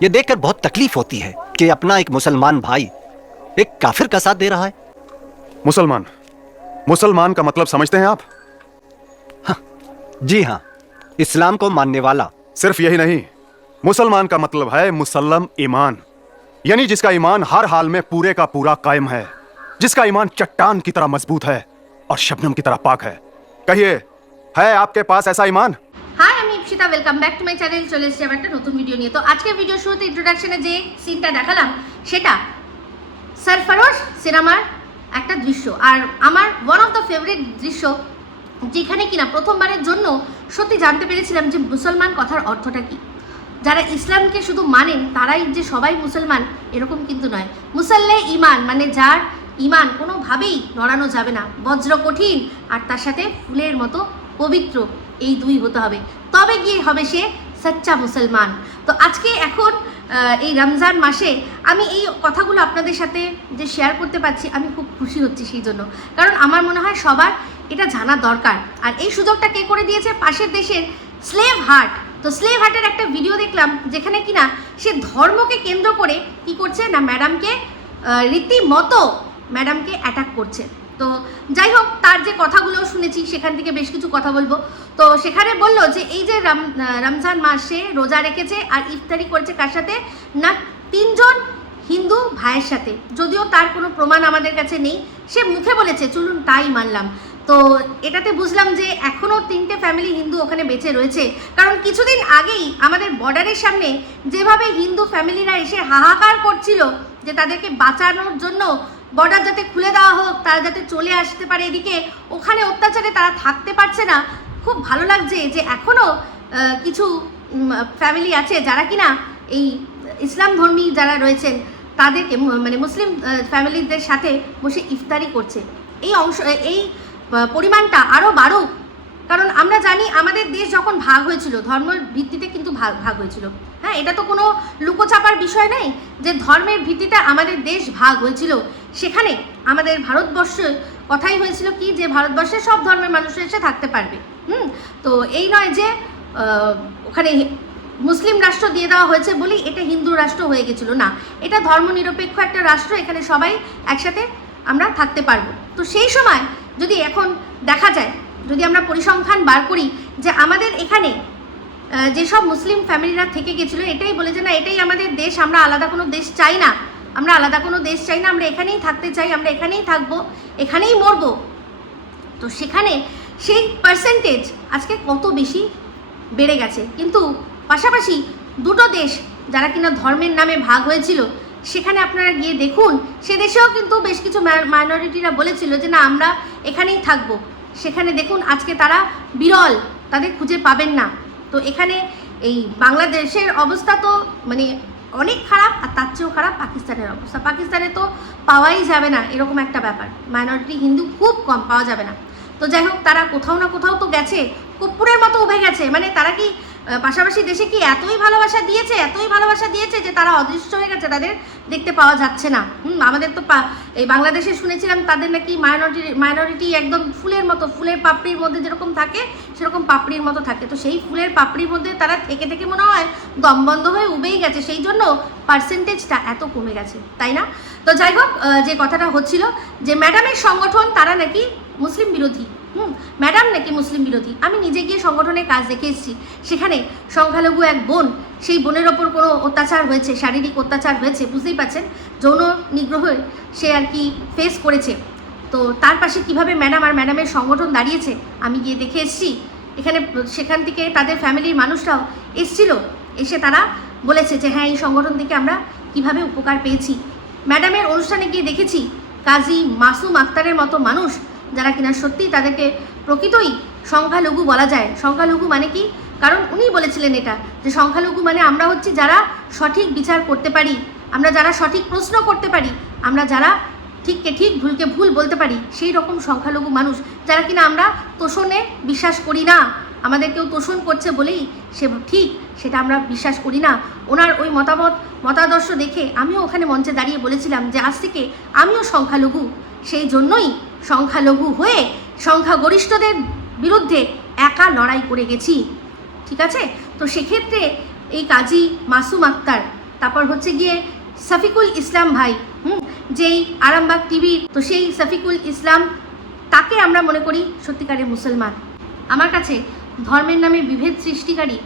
ये देखकर बहुत तकलीफ होती है कि अपना एक मुसलमान भाई एक काफिर का साथ दे रहा है। मुसलमान मुसलमान का मतलब समझते हैं आप? जी हाँ, इस्लाम को मानने वाला। सिर्फ यही नहीं, मुसलमान का मतलब है मुसल्लम ईमान, यानी जिसका ईमान हर हाल में पूरे का पूरा कायम है, जिसका ईमान चट्टान की तरह मजबूत है और शबनम की तरह पाक है। कहिए, है आपके पास ऐसा ईमान? হাই, আমি Ipsita, welcome back to my channel. চলে এসেছি আবার একটা নতুন ভিডিও নিয়ে। তো আজকের ভিডিও শুরুতে ইন্ট্রোডাকশনে যে সিনটা দেখালাম সেটা সরফরোশ সিনেমার একটা দৃশ্য, আর আমার ওয়ান অফ দ্য ফেভারিট দৃশ্য, যেখানে কিনা প্রথমবারের জন্য সত্যি জানতে পেরেছিলাম যে মুসলমান কথার অর্থটা কী। যারা ইসলামকে শুধু মানেন তারাই যে সবাই মুসলমান এরকম কিন্তু নয়। মুসাল্লে ইমান মানে যার ইমান কোনোভাবেই নড়ানো যাবে না, বজ্র কঠিন আর তার সাথে ফুলের মতো পবিত্র, এই দুই হতে হবে, তবে গিয়ে হবে সে সচ্চা মুসলমান। তো আজকে এখন এই রমজান মাসে আমি এই কথাগুলো আপনাদের সাথে যে শেয়ার করতে পারছি, আমি খুব খুশি হচ্ছি সেই জন্য, কারণ আমার মনে হয় সবার এটা জানা দরকার। আর এই সুযোগটা কে করে দিয়েছে? পাশের দেশের স্লেভ হার্ট। তো স্লেভ হার্টের একটা ভিডিও দেখলাম যেখানে কিনা সে ধর্মকে কেন্দ্র করে কি করছে না, ম্যাডামকে রীতিমতো ম্যাডামকে অ্যাটাক করছে। তো যাই হোক, তার যে কথাগুলো শুনেছি সেখান থেকে বেশ কিছু কথা বলবো। তো সেখানে বললো যে এই যে রমজান মাসে রোজা রেখেছে আর ইফতারি করেছে কার সাথে না, 3 জন হিন্দু ভাইয়ের সাথে, যদিও তার কোনো প্রমাণ আমাদের কাছে নেই, সে মুখে বলেছে, চলুন তাই মানলাম। তো এটাতে বুঝলাম যে এখনও 3টে ফ্যামিলি হিন্দু ওখানে বেঁচে রয়েছে, কারণ কিছুদিন আগেই আমাদের বর্ডারের সামনে যেভাবে হিন্দু ফ্যামিলিরা এসে হাহাকার করছিল যে তাদেরকে বাঁচানোর জন্য বর্ডার যাতে খুলে দেওয়া হোক, তারা যাতে চলে আসতে পারে এদিকে, ওখানে অত্যাচারে তারা থাকতে পারছে না। খুব ভালো লাগছে যে এখনও কিছু ফ্যামিলি আছে যারা কিনা এই ইসলাম ধর্মী যারা রয়েছেন তাদেরকে মানে মুসলিম ফ্যামিলিদের সাথে বসে ইফতারি করছে। এই পরিমাণটা আরও বাড়ুক, কারণ আমরা জানি আমাদের দেশ যখন ভাগ হয়েছিল ধর্মের ভিত্তিতে কিন্তু ভাগ হয়েছিল। হ্যাঁ, এটা তো কোনো লুকোচাপার বিষয় নেই যে ধর্মের ভিত্তিতে আমাদের দেশ ভাগ হয়েছিল। সেখানে আমাদের ভারতবর্ষের কথাই হয়েছিল কি, যে ভারতবর্ষে সব ধর্মের মানুষ এসে থাকতে পারবে। তো এই নয় যে ওখানে মুসলিম রাষ্ট্র দিয়ে দেওয়া হয়েছে বলেই এটা হিন্দু রাষ্ট্র হয়ে গেছিলো, না, এটা ধর্মনিরপেক্ষ একটা রাষ্ট্র, এখানে সবাই একসাথে আমরা থাকতে পারবো। তো সেই সময় যদি এখন দেখা যায়, যদি আমরা পরিসংখ্যান বার করি যে আমাদের এখানে যেসব মুসলিম ফ্যামিলিরা থেকে গেছিলো, এটাই বলে যে না, এটাই আমাদের দেশ, আমরা আলাদা কোনো দেশ চাই না, আমরা আলাদা কোনো দেশ চাই না, আমরা এখানেই থাকতে চাই, আমরা এখানেই থাকবো, এখানেই মরবো। তো সেখানে সেই পার্সেন্টেজ আজকে কত বেশি বেড়ে গেছে। কিন্তু পাশাপাশি দুটো দেশ যারা কিনা ধর্মের নামে ভাগ হয়েছিল, সেখানে আপনারা গিয়ে দেখুন, সে দেশেও কিন্তু বেশ কিছু মাইনরিটিরা বলেছিল যে না, আমরা এখানেই থাকবো। সেখানে দেখুন আজকে তারা বিরল, তাদের খুঁজে পাবেন না। তো এখানে এই বাংলাদেশের অবস্থা তো মানে অনেক খারাপ, আর তার চেয়েও খারাপ পাকিস্তানের অবস্থা। পাকিস্তানে তো পাওয়াই যাবে না এরকম একটা ব্যাপার, মাইনরিটি হিন্দু খুব কম, পাওয়া যাবে না। তো যাই হোক, তারা কোথাও না কোথাও তো গেছে, কর্পূরের মতো উঠে গেছে। মানে তারা কি পাশাপাশি দেশে কি এতই ভালোবাসা দিয়েছে যে তারা অদৃশ্য হয়ে গেছে, তাদের দেখতে পাওয়া যাচ্ছে না। আমাদের তো এই বাংলাদেশে শুনেছিলাম তাদের নাকি মাইনরিটি একদম ফুলের মতো, ফুলের পাপড়ির মধ্যে যেরকম থাকে সেরকম পাপড়ির মতো থাকে। তো সেই ফুলের পাপড়ির মধ্যে তারা থেকে মনে হয় দম বন্ধ হয়ে উবেই গেছে, সেই জন্য পার্সেন্টেজটা এত কমে গেছে, তাই না? তো যাই হোক, যে কথাটা হচ্ছিল যে ম্যাডামের সংগঠন তারা নাকি মুসলিম বিরোধী, ম্যাডাম নাকি মুসলিম বিরোধী। আমি নিজে গিয়ে সংগঠনের কাজ দেখে এসেছি, সেখানে সংখ্যালঘু এক বোন, সেই বোনের ওপর কোনো অত্যাচার হয়েছে, শারীরিক অত্যাচার হয়েছে, বুঝতেই পারছেন, যৌন নিগ্রহ সে আর কি ফেস করেছে। তো তার পাশে কিভাবে ম্যাডাম আর ম্যাডামের সংগঠন দাঁড়িয়েছে আমি গিয়ে দেখে এসেছি। এখানে সেখান থেকে তাদের ফ্যামিলির মানুষরাও এসেছিল, এসে তারা বলেছে যে হ্যাঁ, এই সংগঠন থেকে আমরা কিভাবে উপকার পেয়েছি। ম্যাডামের অনুষ্ঠানে গিয়ে দেখেছি কাজী মাসুম আক্তারের মতো মানুষ, যারা কিনা সত্যি তাদেরকে প্রকৃতই সংখ্যালঘু বলা যায়। সংখ্যালঘু মানে কি? কারণ উনি বলেছিলেন এটা, যে সংখ্যালঘু মানে আমরা হচ্ছি যারা সঠিক বিচার করতে পারি, আমরা যারা সঠিক প্রশ্ন করতে পারি, আমরা যারা ঠিককে ঠিক ভুলকে ভুল বলতে পারি, সেই রকম সংখ্যালঘু মানুষ, যারা কিনা আমরা তোষণে বিশ্বাস করি না, আমাদের কেউ তোষণ করছে বলেই সে ঠিক সেটা আমরা বিশ্বাস করি না। ওনার ওই মতাদর্শ দেখে আমিও ওখানে মঞ্চে দাঁড়িয়ে বলেছিলাম যে আজ থেকে আমিও সংখ্যালঘু, সেই জন্যই সংখ্যালঘু হয়ে সংখ্যাগরিষ্ঠদের বিরুদ্ধে একা লড়াই করে গেছি, ঠিক আছে? তো সেক্ষেত্রে এই কাজী মাসুম আক্তার তারপর হচ্ছে গিয়ে শফিকুল ইসলাম ভাই, যেই আরামবাগ টিভির, তো সেই শফিকুল ইসলাম, তাকে আমরা মনে করি সত্যিকারের মুসলমান। আমার কাছে ধর্মের নামে বিভেদ সৃষ্টিকারী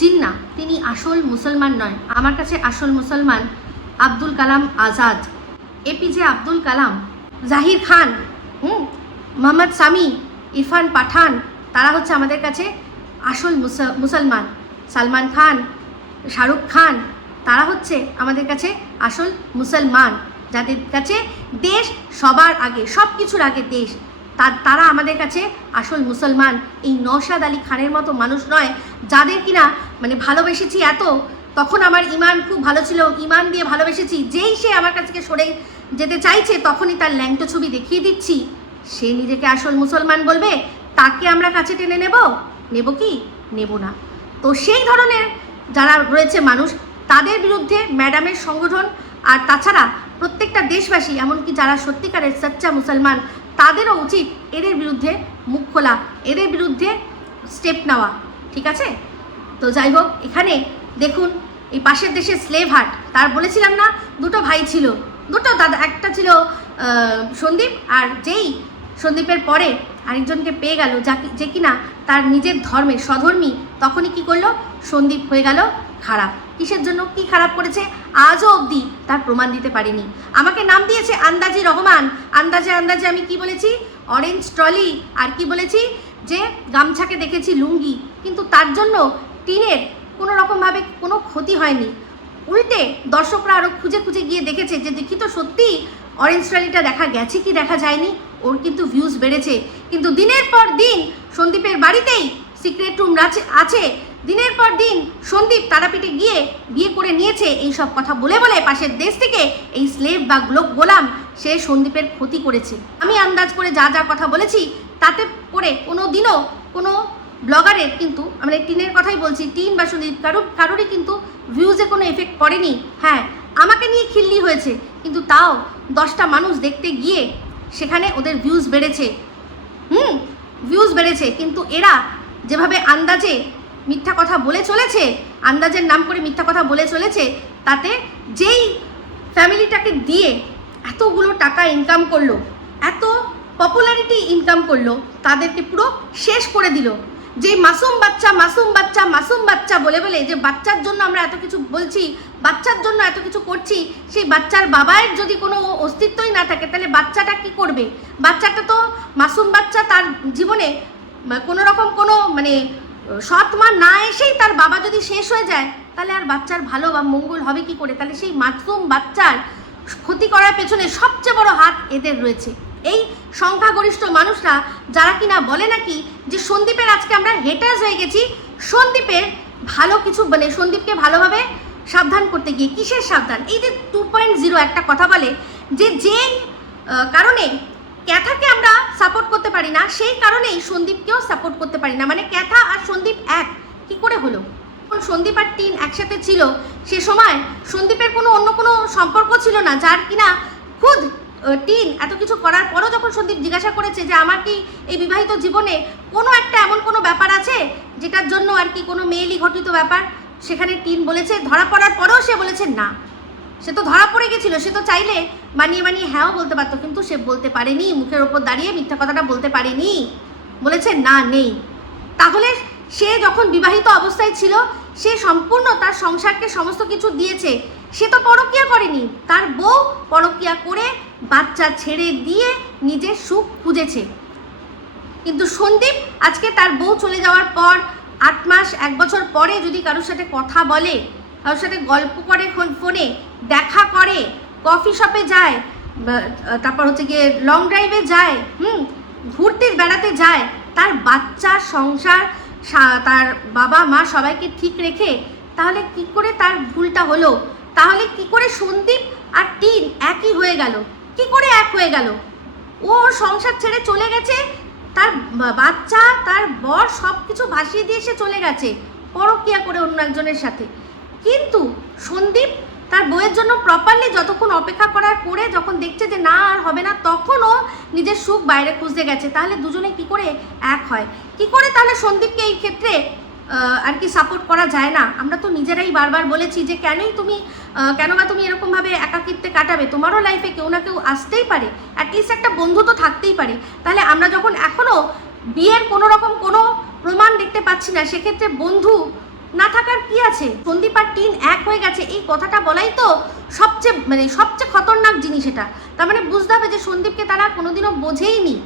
জিন্না, তিনি আসল মুসলমান নয়। আমার কাছে আসল মুসলমান আব্দুল কালাম আজাদ, এপিজে আব্দুল কালাম, জাহির খান, মোহাম্মদ সামি, ইরফান পাঠান, তারা হচ্ছে আমাদের কাছে আসল মুসলমান। সালমান খান, শাহরুখ খান, তারা হচ্ছে আমাদের কাছে আসল মুসলমান, যাদের কাছে দেশ সবার আগে, সব কিছুর আগে দেশ, তারা আমাদের কাছে আসল মুসলমান। এই নওশাদ আলী খানের মতো মানুষ নয়, যাদের কিনা মানে ভালোবেসেছি এত, তখন আমার ইমান খুব ভালো ছিল, ইমান দিয়ে ভালোবেসেছি, যেই সে আমার কাছ থেকে সরে যেতে চাইছে তখনই তার ল্যাংটো ছবি দেখিয়ে দিচ্ছি, সে নিজেকে আসল মুসলমান বলবে, তাকে আমরা কাছে টেনে নেব কি? নেব না। তো সেই ধরনের যারা রয়েছে মানুষ, তাদের বিরুদ্ধে ম্যাডামের সংগঠন আর তাছাড়া প্রত্যেকটা দেশবাসী, এমনকি যারা সত্যিকারের সচ্চা মুসলমান, তাদেরও উচিত এদের বিরুদ্ধে মুখ খোলা, এদের বিরুদ্ধে স্টেপ নেওয়া, ঠিক আছে? তো যাই হোক, এখানে দেখুন এই পাশের দেশে স্লেভ হাট, তার বলেছিলাম না দুটো ভাই ছিল, দুটো দাদা, একটা ছিল সন্দীপ, আর যেই সন্দীপের পরে আরেকজনকে পেয়ে গেল যে কিনা তার নিজের ধর্মের স্বধর্মী, তখনই কি করলো, সন্দীপ হয়ে গেল খারাপ। কিসের জন্য কি খারাপ করেছে আজও অবধি তার প্রমাণ দিতে পারিনি। আমাকে নাম দিয়েছে আন্দাজি রহমান, আন্দাজে আমি কি বলেছি, অরেঞ্জ ট্রলি, আর কি বলেছি যে গামছাকে দেখেছি লুঙ্গি, কিন্তু তার জন্য টিনের কোনো রকমভাবে কোনো ক্ষতি হয়নি। উল্টে দর্শকরা আরও খুঁজে গিয়ে দেখেছে যে দেখি তো সত্যি অরেঞ্জ ট্রলিটা দেখা গেছে কি দেখা যায়নি, ওর কিন্তু ভিউজ বেড়েছে। কিন্তু দিনের পর দিন সন্দীপের বাড়িতেই সিক্রেট রুম আছে, দিনের পর দিন সন্দীপ তারাপীঠে গিয়ে বিয়ে করে নিয়েছে, এই সব কথা বলে পাশের দেশ থেকে এই স্লেভ বা গোলাম সে সন্দীপের ক্ষতি করেছে। আমি আন্দাজ করে যা কথা বলেছি তাতে করে কোনো দিনও কোনো ব্লগারের, কিন্তু আমরা টিনের কথাই বলছি, টিন বা সন্দীপ কারোরই কিন্তু ভিউজে কোনো এফেক্ট পড়েনি। হ্যাঁ, আমাকে নিয়ে খিল্লি হয়েছে, কিন্তু তাও 10টা মানুষ দেখতে গিয়ে সেখানে ওদের ভিউজ বেড়েছে, ভিউজ বেড়েছে। কিন্তু এরা যেভাবে আন্দাজে মিথ্যা কথা বলে চলেছে, আন্দাজের নাম করে মিথ্যা কথা বলে চলেছে, তাতে যেই ফ্যামিলিটাকে দিয়ে এতগুলো টাকা ইনকাম করলো, এত পপুলারিটি ইনকাম করলো, তাদেরকে পুরো শেষ করে দিল। যে মাসুম বাচ্চা বলে যে বাচ্চার জন্য আমরা এত কিছু বলছি, বাচ্চার জন্য এত কিছু করছি, সেই বাচ্চার বাবার যদি কোনো অস্তিত্বই না থাকে, তাহলে বাচ্চাটা কি করবে? বাচ্চাটা তো মাসুম বাচ্চা, তার জীবনে কোনো রকম কোনো মানে সৎ মা না এসেই তার বাবা যদি শেষ হয়ে যায়, তাহলে আর বাচ্চার ভালো বা মঙ্গল হবে কি করে? তাহলে সেই মাসুম বাচ্চার ক্ষতি করার পেছনে সবচেয়ে বড় হাত এদের রয়েছে, এই সংখ্যাগরিষ্ঠ মানুষরা, যারা কিনা বলে নাকি যে সন্দীপের আজকে আমরা হেটার্স হয়ে গেছি, সন্দীপের ভালো কিছু মানে সন্দীপকে ভালোভাবে সাবধান করতে গিয়ে। কিসের সাবধান? এই যে 2.0 একটা কথা বলে যে কারণে ক্যাথাকে আমরা সাপোর্ট করতে পারি না, সেই কারণেই সন্দীপকেও সাপোর্ট করতে পারি না। মানে ক্যাথা আর সন্দীপ এক কি করে হলো? সন্দীপ আর টিন একসাথে ছিল, সে সময় সন্দীপের অন্য কোনো সম্পর্ক ছিল না, যার কিনা খুদ টিন এত কিছু করার পরও যখন সন্দীপ জিজ্ঞাসা করেছে যে আমার কি এই বিবাহিত জীবনে কোনো একটা এমন কোনো ব্যাপার আছে যেটার জন্য আর কি কোনো মেয়েলি ঘটিত ব্যাপার, সেখানে টিন বলেছে, ধরা পড়ার পরেও সে বলেছে না, সে তো ধরা পড়ে গেছিল, সে তো চাইলে বানিয়ে হ্যাঁও বলতে পারতো, কিন্তু সে বলতে পারেনি, মুখের ওপর দাঁড়িয়ে মিথ্যা কথাটা বলতে পারেনি, বলেছে না নেই। তাহলে সে যখন বিবাহিত অবস্থায় ছিল, সে সম্পূর্ণ তার সংসারকে সমস্ত কিছু দিয়েছে, সে তো পরকীয়া করেনি, তার বউ পরকীয়া করে বাচ্চা ছেড়ে দিয়ে নিজের সুখ খুঁজেছে। কিন্তু সন্দীপ আজকে তার বউ চলে যাওয়ার পর 8 মাস 1 বছর পরে যদি কারোর সাথে কথা বলে, কারোর সাথে গল্প করে, ফোনে দেখা করে, কফি শপে যায়, তারপর হচ্ছে গিয়ে লং ড্রাইভে যায়, ঘুরতে বেড়াতে যায়, তার বাচ্চা সংসার তার বাবা মা সবাইকে ঠিক রেখে, তাহলে কি করে তার ভুলটা হলো? তাহলে কি করে সন্দীপ আর টিন একই হয়ে গেল? কি করে এক হয়ে গেল? ও সংসার ছেড়ে চলে গেছে, তার বাচ্চা তার বর সব কিছু ভাসিয়ে দিয়ে সে চলে গেছে পরকীয়া করে অন্য একজনের সাথে। কিন্তু সন্দীপ তার বউয়ের জন্য প্রপারলি যতক্ষণ অপেক্ষা করার করে যখন দেখছে যে না আর হবে না, তখনও নিজের সুখ বাইরে খুঁজতে গেছে। তাহলে দুজনে কি করে এক হয়? কি করে তাহলে সন্দীপকে এই ক্ষেত্রে আর কি সাপোর্ট করা যায় না? আমরা তো নিজেরাই বারবার বলেছি যে কেন বা তুমি এরকমভাবে একাকিত্বে কাটাবে, তোমারও লাইফে কেউ না কেউ আসতেই পারে, অ্যাটলিস্ট একটা বন্ধু তো থাকতেই পারে। তাহলে আমরা যখন এখনও বিয়ের কোনো রকম কোনো প্রমাণ দেখতে পাচ্ছি না, সেক্ষেত্রে বন্ধু না থাকার কি আছে? সন্দীপ আর টিন এক হয়ে গেছে, এই কথাটা বলাই তো সবচেয়ে খতরনাক জিনিস এটা। তার মানে বুঝতে হবে যে সন্দীপকে তারা কোনোদিনও বোঝেইনি।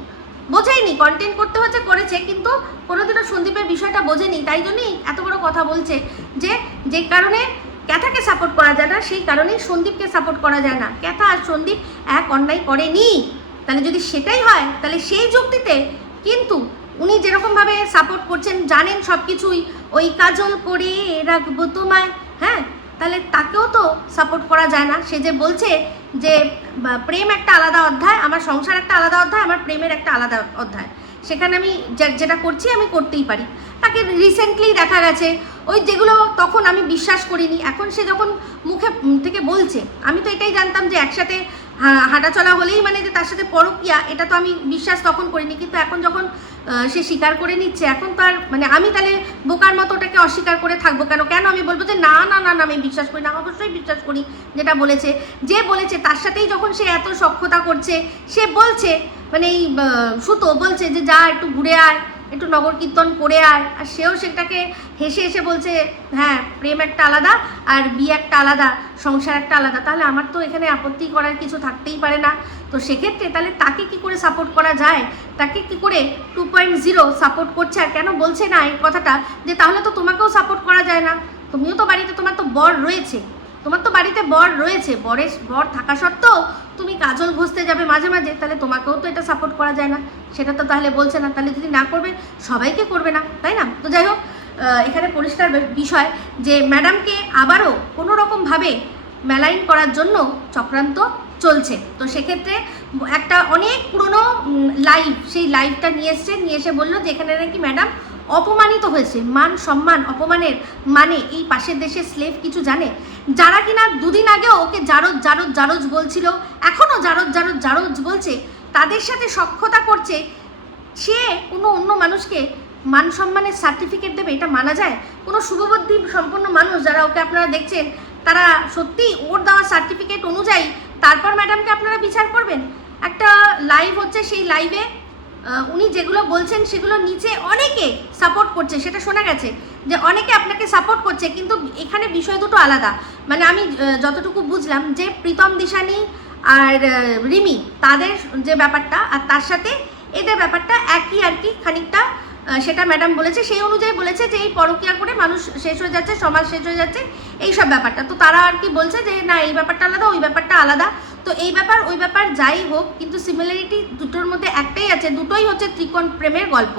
কন্টেন্ট করতে করেছে, কিন্তু কোনোদিনও সন্দীপের বিষয়টা বোঝেনি। তাই জন্যই এত বড় কথা বলছে যে কারণে ক্যাথাকে সাপোর্ট করা যায় না, সেই কারণেই সন্দীপকে সাপোর্ট করা যায় না। ক্যাথা আর সন্দীপ এক অন্যায় করেনি। তাহলে যদি সেটাই হয়, তাহলে সেই যুক্তিতে কিন্তু উনি যেরকমভাবে সাপোর্ট করছেন, জানেন সব কিছুই, ওই কাজল করে রাখবো তোমায়, হ্যাঁ, তাহলে তাকেও তো সাপোর্ট করা যায় না। সে যে বলছে যে প্রেম একটা আলাদা অধ্যায়, আমার সংসার একটা আলাদা অধ্যায়, আমার প্রেমের একটা আলাদা অধ্যায়, সেখানে আমি যেটা করছি আমি করতেই পারি। তাকে রিসেন্টলি দেখা গেছে ওই যেগুলো তখন আমি বিশ্বাস করিনি, এখন সে যখন মুখে থেকে বলছে, আমি তো এটাই জানতাম যে একসাথে হাঁটাচলা হলেই মানে যে তার সাথে পরকীয়া, এটা তো আমি বিশ্বাস তখন করিনি। কিন্তু এখন যখন সে স্বীকার করে নিচ্ছে, এখন তো আর মানে আমি তাহলে বোকার মতো ওটাকে অস্বীকার করে থাকবো কেন? আমি বলবো যে না আমি বিশ্বাস করি না। অবশ্যই বিশ্বাস করি যেটা বলেছে, যে বলেছে তার সাথেই যখন সে এত সখ্যতা করছে, সে বলছে মানে এই সুতো বলছে যে যা একটু ঘুরে আয়, একটু নগর কীর্তন করে আয়, আর সেও সেটাকে হেসে বলছে হ্যাঁ প্রেম একটা আলাদা আর বিয়ে একটা আলাদা, সংসার একটা আলাদা। তাহলে আমার তো এখানে আপত্তি করার কিছু থাকতেই পারে না। তো সেক্ষেত্রে তাহলে তাকে কি করে সাপোর্ট করা যায়? তাকে কি করে 2.0 সাপোর্ট করছে? আর কেন বলছে না এই কথাটা যে তাহলে তো তোমাকেও সাপোর্ট করা যায় না, তুমিও তো বাড়িতে, তোমার তো বর রয়েছে, বর থাকা সত্ত্বেও তুমি কাজল ঘষতে যাবে মাঝে মাঝে, তাহলে তোমাকেও তো এটা সাপোর্ট করা যায় না। সেটা তো তাহলে বলছে না। তাহলে যদি না করবে, সবাইকে করবে না, তাই না? তো যাই হোক, এখানে পরিষ্কার বিষয় যে ম্যাডামকে আবারও কোনো রকমভাবে মেলাইন করার জন্য চক্রান্ত চলছে। তো সেক্ষেত্রে একটা অনেক পুরনো লাইভ, সেই লাইভটা নিয়ে এসে বললো যে এখানে নাকি ম্যাডাম অপমানিত হয়েছে। মান সম্মান অপমানের মানে এই পাশের দেশের স্লেভ কিছু জানে? যারা কিনা দুদিন আগেও ওকে জারজ বলছিল, এখনও জারজ বলছে, তাদের সাথে সখ্যতা করছে, সে কোনো অন্য মানুষকে মান সম্মানের সার্টিফিকেট দেবে? এটা মানা যায়? কোনো শুভবুদ্ধি সম্পন্ন মানুষ যারা ওকে আপনারা দেখছেন, তারা সত্যি ওর দেওয়া সার্টিফিকেট অনুযায়ী তারপর ম্যাডামকে আপনারা বিচার করবেন? একটা লাইভ হচ্ছে, সেই লাইভে উনি যেগুলো বলছেন সেগুলো নিচে অনেকে সাপোর্ট করছে, সেটা শোনা গেছে যে অনেকে আপনাকে সাপোর্ট করছে। কিন্তু এখানে বিষয় দুটো আলাদা। মানে আমি যতটুকু বুঝলাম যে প্রীতম দিশানি আর রিমি, তাদের যে ব্যাপারটা আর তার সাথে এদের ব্যাপারটা একই আর কি খানিকটা, সেটা ম্যাডাম বলেছে, সেই অনুযায়ী বলেছে যে এই পরকীয়া করে মানুষ শেষ হয়ে যাচ্ছে, সমাজ শেষ হয়ে যাচ্ছে, এই সব ব্যাপারটা। তো তারা আর কি বলছে যে না এই ব্যাপারটা আলাদা, ওই ব্যাপারটা আলাদা। তো এই ব্যাপার ওই ব্যাপার যাই হোক, কিন্তু সিমিলারিটি দুটোর মধ্যে একটাই আছে, দুটোই হচ্ছে ত্রিকোণ প্রেমের গল্প।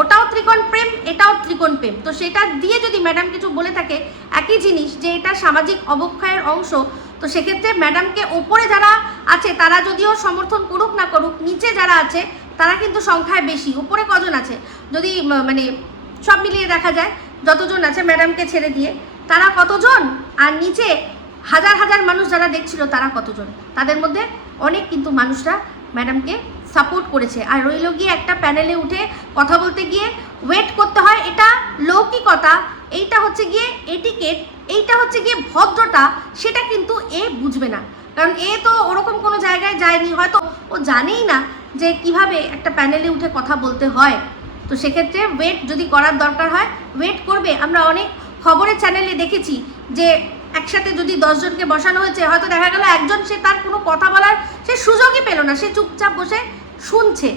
ওটাও ত্রিকোণ প্রেম, এটাও ত্রিকোণ প্রেম। তো সেটা দিয়ে যদি ম্যাডাম কিছু বলে থাকে একই জিনিস যে এটা সামাজিক অবক্ষয়ের অংশ, তো সেক্ষেত্রে ম্যাডামকে ওপরে যারা আছে তারা যদিও সমর্থন করুক না করুক, নিচে যারা আছে তারা কিন্তু সংখ্যায় বেশি। উপরে কজন আছে যদি মানে সব মিলিয়ে দেখা যায়, যতজন আছে ম্যাডামকে ছেড়ে দিয়ে তারা কতজন, আর নিচে হাজার হাজার মানুষ যারা দেখছিল তারা কতজন, তাদের মধ্যে অনেক কিন্তু মানুষরা ম্যাডামকে সাপোর্ট করেছে। আর রইল গিয়ে একটা প্যানেলে উঠে কথা বলতে গিয়ে ওয়েট করতে হয়, এটা লৌকিকতা, এইটা হচ্ছে গিয়ে এটিকেট, এইটা হচ্ছে গিয়ে ভদ্রতা, সেটা কিন্তু এ বুঝবে না। কারণ এ তো ওরকম কোনো জায়গায় যায়নি, হয়তো ও জানেই না যে কিভাবে একটা প্যানেলে উঠে কথা বলতে হয়। তো সেক্ষেত্রে ওয়েট যদি করার দরকার হয় ওয়েট করবে। আমরা অনেক খবরের চ্যানেলে দেখেছি যে একসাথে যদি 10 জনকে বসানো হয়েছে, হয়তো দেখা গেল একজন সে তার কোনো কথা বলার সে সুযোগই পেল না, সে চুপচাপ বসে শুনছে,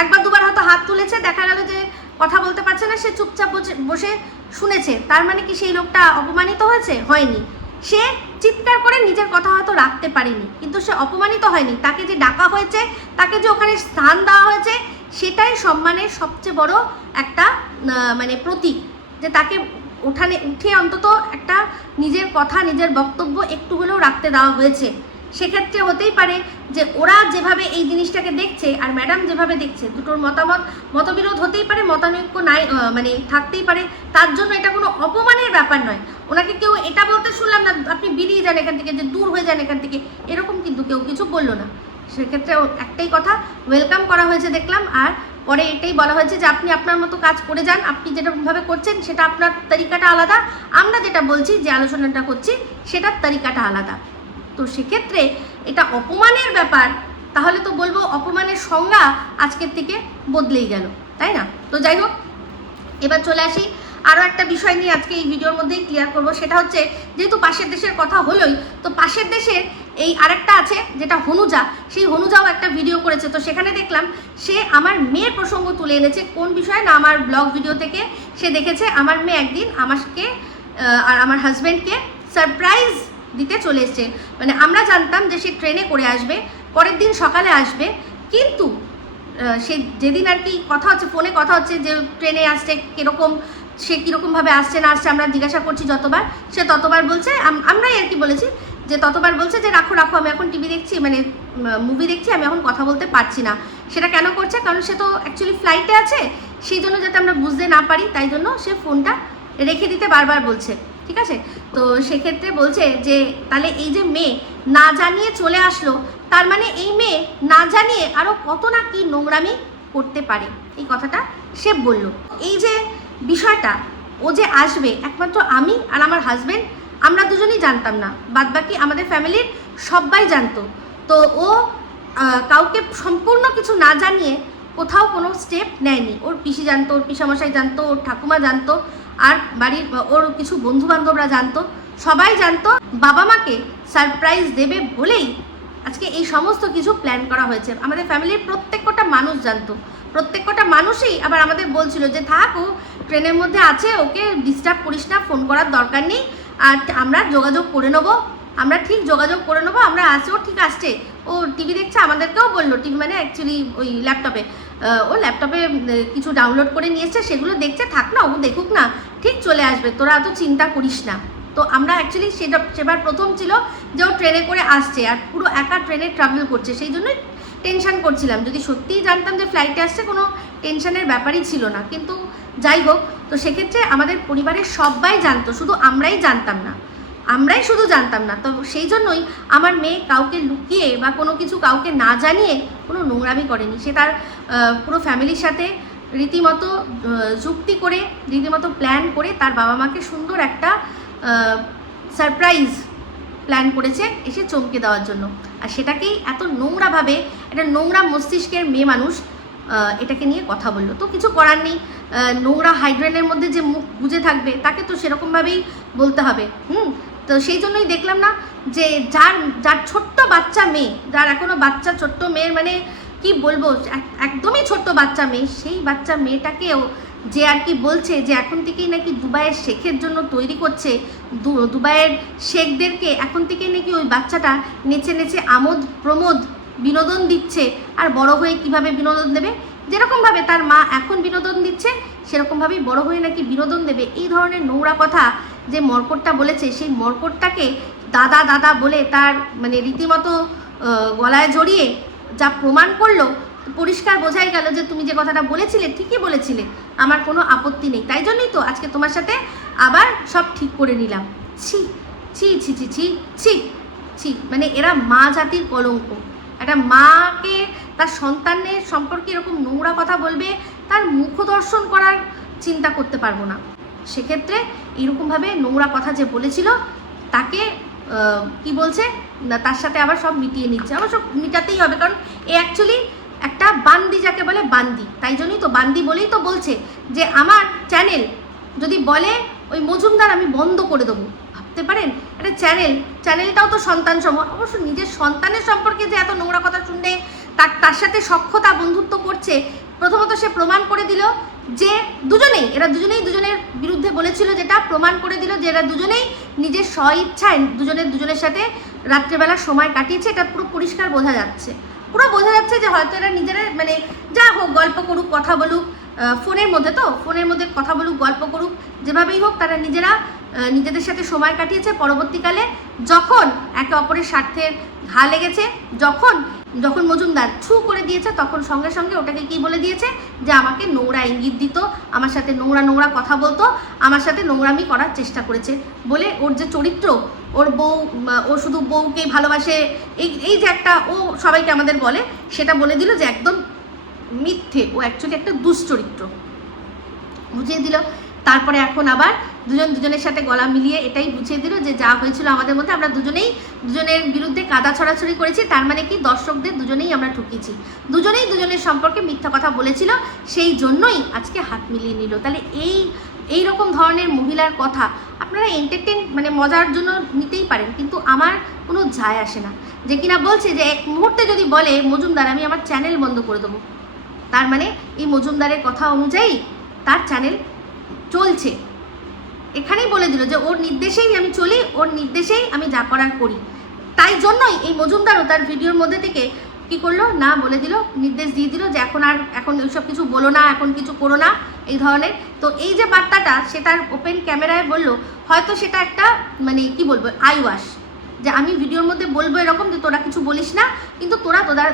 একবার দুবার হয়তো হাত তুলেছে, দেখা গেল যে কথা বলতে পারছে না, সে চুপচাপ বসে শুনেছে। তার মানে কি সেই লোকটা অপমানিত হয়েছে? হয়নি। সে চিৎকার করে নিজের কথা হয়তো রাখতে পারেনি, কিন্তু সে অপমানিত হয়নি। তাকে যে ডাকা হয়েছে, তাকে যে ওখানে স্থান দেওয়া হয়েছে, সেটাই সম্মানের সবচেয়ে বড় একটা মানে প্রতীক, যে তাকে উঠে অন্তত একটা নিজের কথা, নিজের বক্তব্য একটু হলেও রাখতে দেওয়া হয়েছে। সেক্ষেত্রে হতেই পারে যে ওরা যেভাবে এই জিনিসটাকে দেখছে আর ম্যাডাম যেভাবে দেখছে, দুটোর মতবিরোধ হতেই পারে, মতানৈক্য নাই মানে থাকতেই পারে। তার জন্য এটা কোনো অপমানের ব্যাপার নয়। ওনাকে কেউ এটা বলতে শুনলাম না আপনি বেরিয়ে যান এখান থেকে, যে দূর হয়ে যান এখান থেকে, এরকম কিন্তু কেউ কিছু বললো না। সেক্ষেত্রে একটাই কথা, ওয়েলকাম করা হয়েছে দেখলাম, আর পরে এটাই বলা হয়েছে যে আপনি আপনার মতো কাজ করে যান, আপনি যেরকমভাবে করছেন সেটা আপনার তরিকাটা আলাদা, আমরা যেটা বলছি যে আলোচনাটা করছি সেটার তরিকাটা আলাদা। তো সেক্ষেত্রে এটা অপমানের ব্যাপার, তাহলে তো বলবো অপমানের সংজ্ঞা আজকের থেকে বদলেই গেল, তাই না? তো যাই হোক, এবার চলে আসি আরও একটা বিষয় নিয়ে আজকে এই ভিডিওর মধ্যেই ক্লিয়ার করব। সেটা হচ্ছে, যেহেতু পাশের দেশের কথা হলোই, তো পাশের দেশের এই আরেকটা আছে যেটা হনুজা, সেই হনুজাও একটা ভিডিও করেছে। তো সেখানে দেখলাম সে আমার মেয়ের প্রসঙ্গ তুলে এনেছে। কোন বিষয় না, আমার ব্লগ ভিডিও থেকে সে দেখেছে আমার মেয়ে একদিন আমাকে আর আমার হাজব্যান্ডকে সারপ্রাইজ দিতে চলে এসছে। মানে আমরা জানতাম যে সে ট্রেনে করে আসবে, পরের দিন সকালে আসবে, কিন্তু সে যেদিন আর কি কথা হচ্ছে, ফোনে কথা হচ্ছে যে ট্রেনে আসছে কীরকম, সে কীরকমভাবে আসছে না আসছে আমরা জিজ্ঞাসা করছি যতবার, সে ততবার বলছে, আমরাই আর কি বলেছি যে ততবার বলছে যে রাখো রাখো, আমি এখন টিভি দেখছি, মানে মুভি দেখছি, আমি এখন কথা বলতে পারছি না। সেটা কেন করছে? কারণ সে তো অ্যাকচুয়ালি ফ্লাইটে আছে, সেই জন্য যাতে আমরা বুঝতে না পারি তাই জন্য সে ফোনটা রেখে দিতে বারবার বলছে, ঠিক আছে? তো সেক্ষেত্রে বলছে যে তাহলে এই যে মেয়ে না জানিয়ে চলে আসলো, তার মানে এই মেয়ে না জানিয়ে আরও কত না কি নোংরামি করতে পারে, এই কথাটা সে বলল। এই যে বিষয়টা, ও যে আসবে একমাত্র আমি আর আমার হাজব্যান্ড, আমরা দুজনেই জানতাম না, বাদবাকি আমাদের ফ্যামিলির সবাই জানতো। তো ও কাউকে সম্পূর্ণ কিছু না জানিয়ে কোথাও কোনো স্টেপ নেয়নি। ওর পিসি জানতো, ওর পিসামশাই জানতো, ওর ঠাকুমা জানতো, আর বাড়ির ওর কিছু বন্ধু বান্ধবরা জানতো, সবাই জানতো বাবা মাকে সারপ্রাইজ দেবে বলেই আজকে এই সমস্ত কিছু প্ল্যান করা হয়েছে। আমাদের ফ্যামিলির প্রত্যেকটা মানুষ জানতো, প্রত্যেকটা মানুষই আবার আমাদের বলছিল যে থাক, ও ট্রেনের মধ্যে আছে, ওকে ডিস্টার্ব করিস না, ফোন করার দরকার নেই, আর আমরা যোগাযোগ করে নেবো, আমরা ঠিক যোগাযোগ করে নেবো, আমরা আসছে, ও ঠিক আসছে, ও টিভি দেখছে, আমাদেরকেও বললো, টিভি মানে অ্যাকচুয়ালি ওই ল্যাপটপে, ও ল্যাপটপে কিছু ডাউনলোড করে নিয়ে এসছে, সেগুলো দেখছে, থাক না, ও দেখুক না, ঠিক চলে আসবে, তোরা এত চিন্তা করিস না। তো আমরা অ্যাকচুয়ালি সেবার প্রথম ছিল যে ও ট্রেনে করে আসছে আর পুরো একা ট্রেনে ট্রাভেল করছে, সেই জন্যই টেনশন করছিলাম। যদি সত্যিই জানতাম যে ফ্লাইটে আসছে, কোনো টেনশনের ব্যাপারই ছিল না। কিন্তু যাই হোক, তো সেক্ষেত্রে আমাদের পরিবারের সবাই জানতো, শুধু আমরাই জানতাম না, আমরাই শুধু জানতাম না। তো সেই জন্যই আমার মেয়ে কাউকে লুকিয়ে বা কোনো কিছু কাউকে না জানিয়ে কোনো নোংরামি করেনি। সে তার পুরো ফ্যামিলির সাথে রীতিমতো যুক্তি করে, রীতিমতো প্ল্যান করে তার বাবা মাকে সুন্দর একটা সারপ্রাইজ প্ল্যান করেছে এসে চমকে দেওয়ার জন্য। আর সেটাকেই এত নোংরাভাবে, একটা নোংরা মস্তিষ্কের মেয়ে মানুষ এটাকে নিয়ে কথা বললো। তো কিছু করার নেই, নোংরা হাইড্রেনের মধ্যে যে মুখ বুজে থাকবে তাকে তো সেরকমভাবেই বলতে হবে। তো সেই জন্যই দেখলাম না যে যার ছোট্ট বাচ্চা মেয়ে, যার এখনও বাচ্চা ছোট্ট মেয়ের মানে কি বলবো, একদমই ছোট্ট বাচ্চা মেয়ে, সেই বাচ্চা মেয়েটাকেও যে আর কি বলছে যে এখন থেকেই নাকি দুবাইয়ের শেখের জন্য তৈরি করছে, দুবাইয়ের শেখদেরকে এখন থেকেই নাকি ওই বাচ্চাটা নেচে নেচে আমোদ প্রমোদ বিনোদন দিচ্ছে, আর বড় হয়ে কিভাবে বিনোদন দেবে, যেরকমভাবে তার মা এখন বিনোদন দিচ্ছে সেরকমভাবেই বড় হয়ে নাকি বিনোদন দেবে। এই ধরনের নোংরা কথা যে মর্কটটা বলেছে, সেই মর্কটটাকে দাদা দাদা বলে তার মানে রীতিমতো গলায় জড়িয়ে যা প্রমাণ করলো, পরিষ্কার বোঝাই গেল যে তুমি যে কথাটা বলেছিলে ঠিকই বলেছিলে, আমার কোনো আপত্তি নেই। তাই জন্যই তো আজকে তোমার সাথে আবার সব ঠিক করে নিলাম। ছি ছি ছি ছি ছি ছি ছি, মানে এরা মা জাতির কলঙ্ক। একটা মাকে তার সন্তানের সম্পর্কে এরকম নোংরা কথা বলবে, তার মুখ দর্শন করার চিন্তা করতে পারবো না। সেক্ষেত্রে এরকমভাবে নোংরা কথা যে বলেছিল তাকে কি বলছে না, তার সাথে আবার সব মিটিয়ে নিচ্ছে। আবার সব মিটাতেই হবে, কারণ এ অ্যাকচুয়ালি একটা বান্দি, যাকে বলে বান্দি। তাই জন্যই তো বান্দি বলেই তো বলছে যে আমার চ্যানেল যদি বলে ওই মজুমদার আমি বন্ধ করে দেবো। ভাবতে পারেন, একটা চ্যানেলটাও তো সন্তান সম, অবশ্য নিজের সন্তানের সম্পর্কে যে এত নোংরা কথা শুনলে তার সাথে সখ্যতা বন্ধুত্ব করছে। প্রথমত সে প্রমাণ করে দিল যে এরা দুজনেই দুজনের বিরুদ্ধে বলেছিল, যেটা প্রমাণ করে দিল যে এরা দুজনেই নিজের স্বইচ্ছায় দুজনের সাথে রাত্রেবেলা সময় কাটিয়েছে। এটা পুরো পরিষ্কার বোঝা যাচ্ছে, পুরো বোঝা যাচ্ছে যে হয়তো এরা নিজেরা মানে যা হোক গল্প করুক, কথা বলুক, ফোনের মধ্যে কথা বলুক, গল্প করুক, যেভাবেই হোক তারা নিজেদের সাথে সময় কাটিয়েছে। পরবর্তীকালে যখন একে অপরের স্বার্থের ঘা লেগেছে, যখন মজুমদার ছু করে দিয়েছে, তখন সঙ্গে সঙ্গে ওটাকে কি বলে দিয়েছে যে আমাকে নোংরা ইঙ্গিত দিত, আমার সাথে নোংরা কথা বলতো, আমার সাথে নোংরামি করার চেষ্টা করেছে বলে ওর যে চরিত্র, ওর বউ, ও শুধু বউকে ভালোবাসে, এই যে একটা ও সবাইকে আমাদের বলে, সেটা বলে দিল যে একদম মিথ্যে, ও অ্যাকচুয়ালি একটা দুশ্চরিত্র, বুঝিয়ে দিল। তারপরে এখন আবার দুজনের সাথে গলা মিলিয়ে এটাই বুঝিয়ে দিল যে যা হয়েছিল আমাদের মধ্যে, আমরা দুজনের বিরুদ্ধে কাদা ছড়াছড়ি করেছি, তার মানে কি দর্শকদের দুজনেই আমরা ঠকিয়েছি, দুজনেই দুজনের সম্পর্কে মিথ্যা কথা বলেছিল, সেই জন্যই আজকে হাত মিলিয়ে নিল। তাহলে এই রকম ধরনের মহিলার কথা আপনারা এন্টারটেন মানে মজার জন্য নিতেই পারেন, কিন্তু আমার কোনো যায় আসে না। যে কিনা বলছে যে এক মুহূর্তে যদি বলে মজুমদার আমি আমার চ্যানেল বন্ধ করে দেবো, তার মানে এই মজুমদারের কথা অনুযায়ী তার চ্যানেল চলছে। এখানেই বলে দিল যে ওর নির্দেশেই আমি চলি, ওর নির্দেশেই আমি যা করার করি। তাই জন্যই এই মজুমদারও তার ভিডিওর মধ্যে থেকে কি করলো না বলে দিল, নির্দেশ দিয়ে দিল যে এখন এইসব কিছু বলো না, এখন কিছু করো না, এই ধরনের। তো এই যে বার্তাটা সে তার ওপেন ক্যামেরায় বললো, হয়তো সেটা একটা মানে কি বলবো আই ওয়াশ, যে আমি ভিডিওর মধ্যে বলবো এরকম যে তোরা কিছু বলিস না, কিন্তু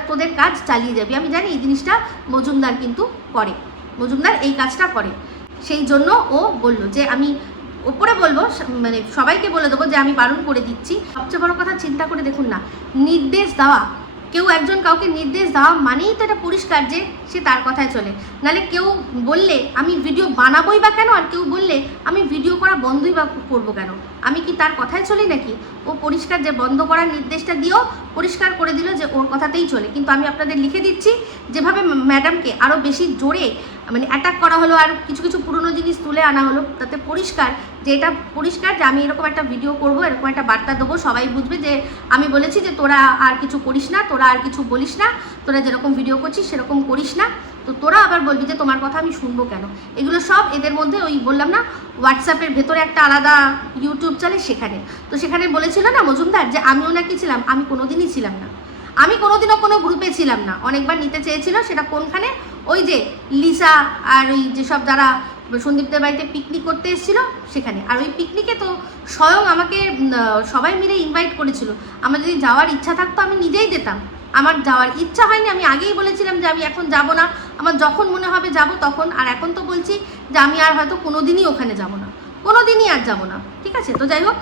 তোদের কাজ চালিয়ে যাবি। আমি জানি এই জিনিসটা মজুমদার কিন্তু করে, মজুমদার এই কাজটা করে, সেই জন্য ও বললো যে আমি ওপরে বলবো, মানে সবাইকে বলে দেবো যে আমি বারণ করে দিচ্ছি। সবচেয়ে বড় কথা চিন্তা করে দেখুন না, নির্দেশ দেওয়া, কেউ একজন কাউকে নির্দেশ দেওয়া মানেই তো এটা পরিষ্কার যে সে তার কথায় চলে। নাহলে কেউ বললে আমি ভিডিও বানাবোই বা কেন, আর কেউ বললে আমি ভিডিও করা বন্ধই বা করবো কেন, আমি কি তার কথায় চলি নাকি? ও পরিষ্কার যে বন্ধ করার নির্দেশটা দিয়েও পরিষ্কার করে দিল যে ওর কথাতেই চলে। কিন্তু আমি আপনাদের লিখে দিচ্ছি, যেভাবে ম্যাডামকে আরও বেশি জোরে মানে অ্যাটাক করা হলো আর কিছু কিছু পুরনো জিনিস তুলে আনা হলো, তাতে পরিষ্কার যে এটা পরিষ্কার যে আমি এরকম একটা ভিডিও করব, এরকম একটা বার্তা দেবো, সবাই বুঝবে যে আমি বলেছি যে তোরা আর কিছু করিস না, তোরা আর কিছু বলিস না, তোরা যেরকম ভিডিও করছিস সেরকম করিস না। তো তোরা আবার বলবি যে তোমার কথা আমি শুনবো কেন। এগুলো সব এদের মধ্যে, ওই বললাম না হোয়াটসঅ্যাপের ভেতরে একটা আলাদা ইউটিউব চলে, সেখানে তো সেখানে বলেছিল না মজুমদার যে আমিও নাকি ছিলাম, আমি কোনোদিনই ছিলাম না, আমি কোনোদিনও কোনো গ্রুপে ছিলাম না। অনেকবার নিতে চেয়েছিল, সেটা কোনখানে, ওই যে লিসা আর ওই যেসব যারা সন্দীপদের বাড়িতে পিকনিক করতে এসেছিলো সেখানে। আর ওই পিকনিকে তো স্বয়ং আমাকে সবাই মিলে ইনভাইট করেছিল, আমার যদি যাওয়ার ইচ্ছা থাকতো আমি নিজেই যেতাম, আমার যাওয়ার ইচ্ছা হয়নি, আমি আগেই বলেছিলাম যে আমি এখন যাব না, আমার যখন মনে হবে যাব তখন। আর এখন তো বলছি যে আমি আর হয়তো কোনোদিনই ওখানে যাব না, কোনোদিনই আর যাব না, ঠিক আছে। তো যাই হোক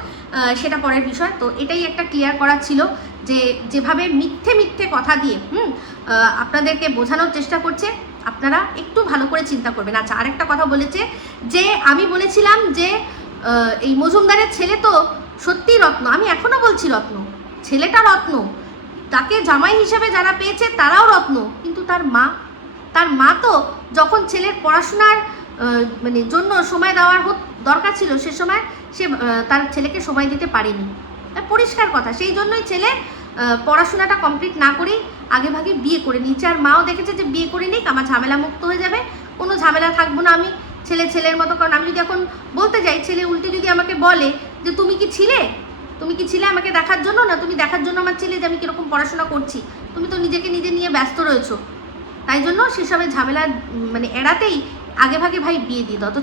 সেটা পরের বিষয়। তো এটাই একটা ক্লিয়ার করা ছিল যে যেভাবে মিথ্যে কথা দিয়ে আপনাদেরকে বোঝানোর চেষ্টা করছে, আপনারা একটু ভালো করে চিন্তা করবেন। আচ্ছা, আরেকটা কথা বলেছে যে আমি বলেছিলাম যে এই মজুমদারের ছেলে তো সত্যিই রত্ন, আমি এখনও বলছি রত্ন, ছেলেটা রত্ন, তাকে জামাই হিসেবে যারা পেয়েছে তারাও রত্ন, কিন্তু তার মা তো যখন ছেলের পড়াশোনার মানে জন্য সময় দেওয়ার দরকার ছিল সে সময় সে তার ছেলেকে সময় দিতে পারেনি, পরিষ্কার কথা। সেই জন্যই ছেলে পড়াশোনাটা কমপ্লিট না করেই আগেভাগে বিয়ে করে নিয়েছে। আর মাও দেখেছে যে বিয়ে করে নিক, আমার ঝামেলা মুক্ত হয়ে যাবে, কোনো ঝামেলা থাকবো না, আমি ছেলের মতো। কারণ আমি যদি এখন বলতে যাই, ছেলে উল্টে যদি আমাকে বলে যে তুমি কি ছিলে আমাকে দেখার জন্য, না তুমি দেখার জন্য আমার ছেলে যে আমি কীরকম পড়াশোনা করছি, তুমি তো নিজে নিয়ে ব্যস্ত রয়েছো, তাই জন্য সেসবের ঝামেলা মানে এড়াতেই আগেভাগে ভাই বিয়ে দিয়ে দাও। তো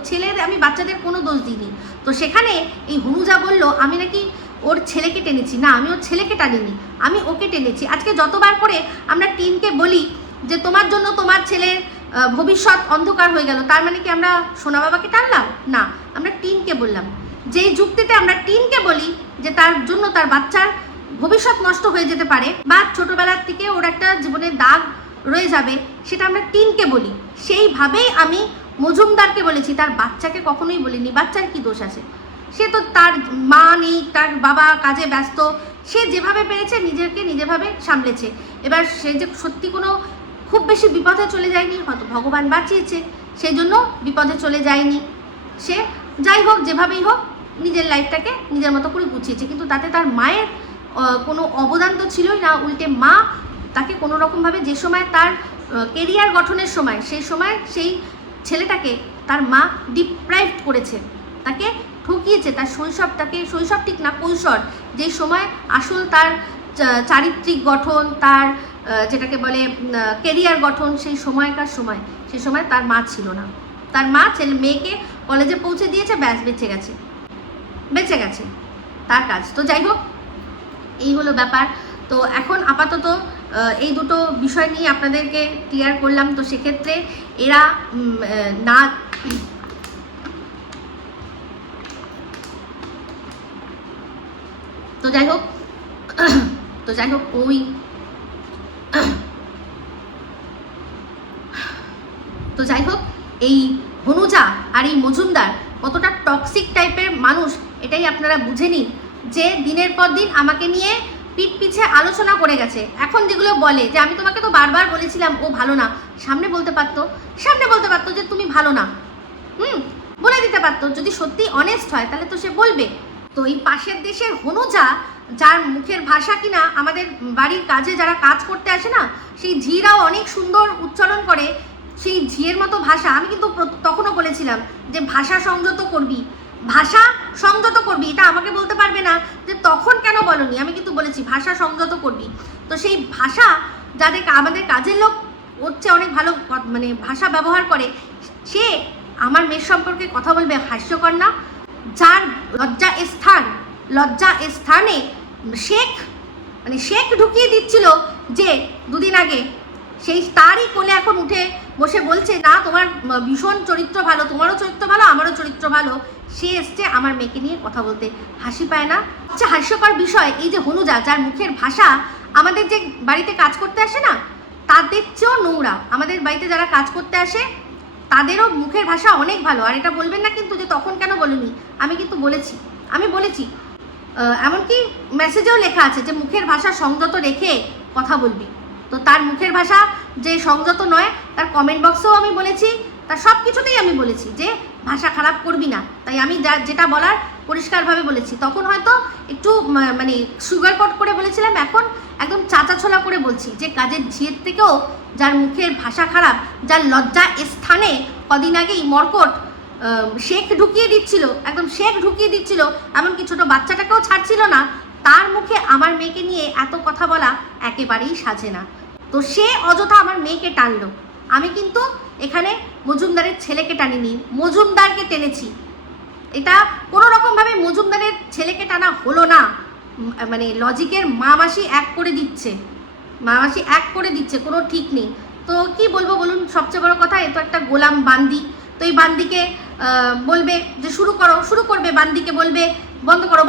আমি বাচ্চাদের কোনো দোষ দিইনি। তো সেখানে এই হুনুজা বলল আমি নাকি ওর ছেলেকে টেনেছি, না আমি ওর ছেলেকে টানিনি, আমি ওকে টেনেছি। আজকে যতবার করে আমরা টিনকে বলি যে তোমার জন্য তোমার ছেলের ভবিষ্যৎ অন্ধকার হয়ে গেল, তার মানে কি আমরা সোনা বাবাকে টানলাম? না, আমরা টিনকে বললাম। যেই যুক্তিতে আমরা টিনকে বলি যে তার জন্য তার বাচ্চার ভবিষ্যৎ নষ্ট হয়ে যেতে পারে বা ছোটোবেলার থেকে ওর একটা জীবনের দাগ রয়ে যাবে, সেটা আমরা টিনকে বলি, সেইভাবেই আমি মজুমদারকে বলেছি, তার বাচ্চাকে কখনোই বলিনি। বাচ্চার কি দোষ আছে? সে তো তার মা নেই, তার বাবা কাজে ব্যস্ত, সে যেভাবে পেরেছে নিজেভাবে সামলেছে। এবার সে যে সত্যি কোনো খুব বেশি বিপদে চলে যায়নি, হয়তো ভগবান বাঁচিয়েছে, সেই জন্য বিপদে চলে যায়নি। সে যাই হোক যেভাবেই হোক নিজের লাইফটাকে নিজের মতো করে গুছিয়েছে, কিন্তু তাতে তার মায়ের কোনো অবদান তো ছিলই না। উল্টে মা তাকে কোনো রকমভাবে যে সময় তার কেরিয়ার গঠনের সময়, সেই সময় সেই ছেলেটাকে তার মা ডিপ্রাইভ করেছে, তাকে ঠকিয়েছে, তার শৈশব ঠিক না কৈশোর, যেই সময় আসল তার চারিত্রিক গঠন, তার যেটাকে বলে কেরিয়ার গঠন, সেই সময় তার মা ছিল না। তার মা মেয়েকে কলেজে পৌঁছে দিয়েছে, ব্যাস বেঁচে গেছে তার কাজ। তো যাই হোক এই হলো ব্যাপার। তো এখন আপাতত এই দুটো বিষয় নিয়ে আপনাদেরকে ক্লিয়ার করলাম। তো সেক্ষেত্রে এরা না তো যাই হোক ওই তো যাই হোক, এই হনুজা আর এই মজুমদার কতটা টক্সিক টাইপের মানুষ এটাই আপনারা বুঝে নিন, যে দিনের পর দিন আমাকে নিয়ে পিঠ পিছে আলোচনা করে গেছে। এখন যেগুলো বলে যে আমি তোমাকে তো বারবার বলেছিলাম ও ভালো না, সামনে বলতে পারতো যে তুমি ভালো না, বলে দিতে পারতো। যদি সত্যি অনেস্ট হয় তাহলে তো সে বলবে। তো এই পাশের দেশের হনুজা, যার মুখের ভাষা কিনা আমাদের বাড়ির কাজে যারা কাজ করতে আসে না, সেই ঝিরাও অনেক সুন্দর উচ্চারণ করে, সেই ঝিয়ের মতো ভাষা। আমি কিন্তু তখনও বলেছিলাম যে ভাষা সংযত করবি, এটা আমাকে বলতে পারবে না যে তখন কেন বলনি। আমি কিন্তু বলেছি ভাষা সংযত করবি। তো সেই ভাষা যাদের আমাদের কাজের লোক হচ্ছে অনেক ভালো মানে ভাষা ব্যবহার করে, সে আমার মেয়ের সম্পর্কে কথা বলবে হাস্যকর না? যার লজ্জা স্থানে শেখ ঢুকিয়ে দিচ্ছিল যে দুদিন আগে, সেই তারই কোলে এখন উঠে বসে বলছে না তোমার ভীষণ চরিত্র ভালো, তোমারও চরিত্র ভালো, আমারও চরিত্র ভালো। সে এসছে আমার মেয়েকে নিয়ে কথা বলতে, হাসি পায় না? আচ্ছা, হাস্যকর বিষয় এই যে হনুজা, যার মুখের ভাষা আমাদের যে বাড়িতে কাজ করতে আসে না তাদের চেয়েও নোংরা। আমাদের বাড়িতে যারা কাজ করতে আসে তাদেরও মুখের ভাষা অনেক ভালো। আর এটা বলবেন না কিন্তু যে তখন কেন বলিনি, আমি কিন্তু বলেছি, এমনকি মেসেজেও লেখা আছে যে মুখের ভাষা সংযত রেখে কথা বলবি। তো তার মুখের ভাষা যে সংযত নয়, তার কমেন্ট বক্সেও আমি বলেছি, তার সব কিছুতেই আমি বলেছি যে ভাষা খারাপ করবি না। তাই আমি যেটা বলার পরিষ্কারভাবে বলেছি। তখন হয়তো একটু মানে সুগার কোট করে বলেছিলাম, এখন একদম চাচা ছোলা করে বলছি যে কাজের ঝিয়ের থেকেও যার মুখের ভাষা খারাপ, যার লজ্জা স্থানে কদিন আগেই মর্কট শেখ ঢুকিয়ে দিচ্ছিল, এমনকি ছোট বাচ্চাটাকেও ছাড়ছিল না, তার মুখে আমার মেয়েকে নিয়ে এত কথা বলা একেবারেই সাজে না। তো সে অযথা আমার মেয়েকে টানলো। আমি কিন্তু এখানে মজুমদারের ছেলেকে টানিনি, মজুমদারকে টেনেছি। এটা কোনো রকমভাবে মজুমদারের ছেলেকে টানা হলো না, মানে লজিকের মা মাসি এক করে দিচ্ছে, কোনো ঠিক নেই। তো কি বলবো বলুন, সবচেয়ে বড় কথা, এ তো একটা গোলাম বান্দি। তো এই বান্দিকে বলবে যে শুরু করবে, বান্দিকে বলবে বন্ধ করো